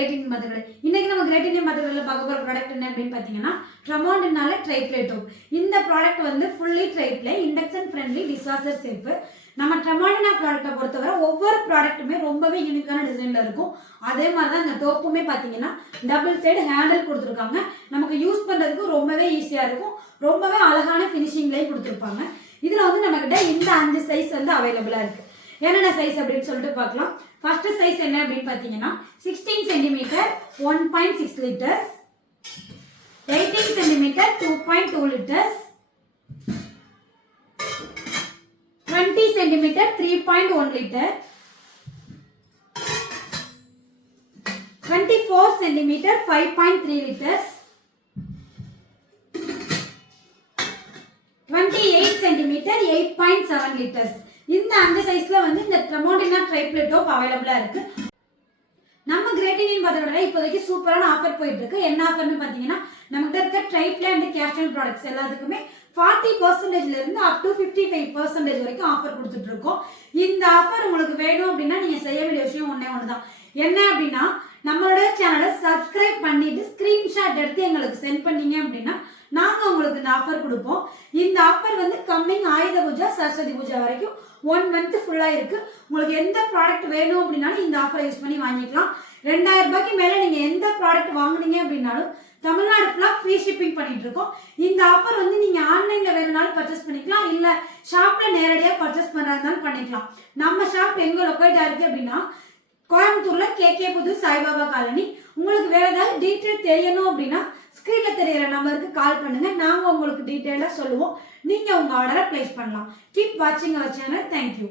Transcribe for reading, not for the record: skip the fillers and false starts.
Great Indian மதர்கள். இன்னைக்கு நம்ம great Indian மதர்கள்ல பார்க்க போற ப்ராடக்ட் என்ன அப்படின்னு பாத்தீங்கன்னா ட்ரமோண்ட்னால ட்ரைப்ளே டோப். இந்த ப்ராடக்ட் வந்து fully tri-ply, induction friendly, dishwasher safe. நம்ம ட்ரமோண்டனா ப்ராடக்ட்டை பொறுத்தவரை ஒவ்வொரு ப்ராடக்ட்டுமே ரொம்பவே யூனிக்கான டிசைன்ல இருக்கும். அதே மாதிரி தான் இந்த டோப்புமே பாத்தீங்கன்னா டபுள் சைடு ஹேண்டில் கொடுத்துருக்காங்க. நமக்கு யூஸ் பண்றதுக்கு ரொம்பவே ஈஸியா இருக்கும். ரொம்பவே அழகான ஃபினிஷிங்லயும் கொடுத்துருப்பாங்க. இதுல வந்து நம்ம கிட்ட இந்த 5 சைஸ் வந்து அவைலபிளா இருக்கு. என்னென்ன சைஸ் அப்படின்னு சொல்லிட்டு பார்க்கலாம். ஃபர்ஸ்ட் சைஸ் என்ன அப்படின்னு பாத்தீங்கன்னா 16 centimetre 1.6 litres, 18 centimetre 2.2 litres, 20 centimetre 3.1 litre, 24 centimetre 5.3 litres, 28 centimetre 8.7 litres. இந்த 5 சைஸ்ல வந்து இந்த ட்ரமோண்டினா ட்ரைப்ளே டோப் அவைலபிளா இருக்கு. நம்ம கிரேட் இந்தியன் மதர்களோட இப்போதைக்கு சூப்பரான ஆஃபர் போயிட்டு இருக்கு. என்ன ஆஃபர்னு பாத்தீங்கன்னா நமக்கு இருக்க ட்ரைப்ளே அண்ட் கேஸ்டன் ப்ராடக்ட்ஸ் எல்லாத்துக்குமே 40% இருந்து அப் டு 55% வரைக்கும் ஆஃபர் கொடுத்துட்டு இருக்கோம். இந்த ஆஃபர் உங்களுக்கு வேணும் அப்படின்னா நீங்க செய்ய வேண்டிய விஷயம் ஒண்ணுதான். என்ன அப்படின்னா நம்மளோட சேனலை சப்ஸ்கிரைப் பண்ணிட்டு ஸ்கிரீன்ஷாட் எடுத்து எங்களுக்கு சென்ட் பண்ணீங்க அப்படின்னா நாங்க உங்களுக்கு இந்த ஆஃபர் கொடுப்போம். இந்த ஆஃபர் வந்து கம்மிங் ஆயுத பூஜா சரஸ்வதி பூஜா வரைக்கும் 1 மந்த் ஃபுல்லா இருக்கு. உங்களுக்கு எந்த ப்ராடக்ட் வேணும் அப்படின்னாலும் இந்த ஆஃபரை யூஸ் பண்ணி வாங்கிக்கலாம். 2000 ரூபாய்க்கு மேல நீங்க எந்த ப்ராடக்ட் வாங்குனீங்க அப்படின்னாலும் தமிழ்நாடு ஃபுல்லா ஃப்ரீ ஷிப்பிங் பண்ணிட்டு இருக்கோம். இந்த ஆஃபர் வந்து நீங்க ஆன்லைன்ல வேணும்னாலும் பர்ச்சேஸ் பண்ணிக்கலாம், இல்ல ஷாப்ல நேரடியா பர்ச்சேஸ் பண்றதாலும் பண்ணிக்கலாம். நம்ம ஷாப் எங்க லொக்கேட் ஆயிருக்கு அப்படின்னா கோயம்புத்தூர்ல KK புது சாய்பாபா காலனி. உங்களுக்கு வேற ஏதாவது டீட்டெயில் தெரியணும் அப்படின்னா ஸ்கிரீன்ல தெரியுற நம்பருக்கு கால் பண்ணுங்க. நாங்க உங்களுக்கு டீட்டெயிலா சொல்லுவோம். நீங்க உங்க ஆர்டரை பிளேஸ் பண்ணலாம். கீப் வாட்சிங் அவர் சேனல். தேங்க்யூ.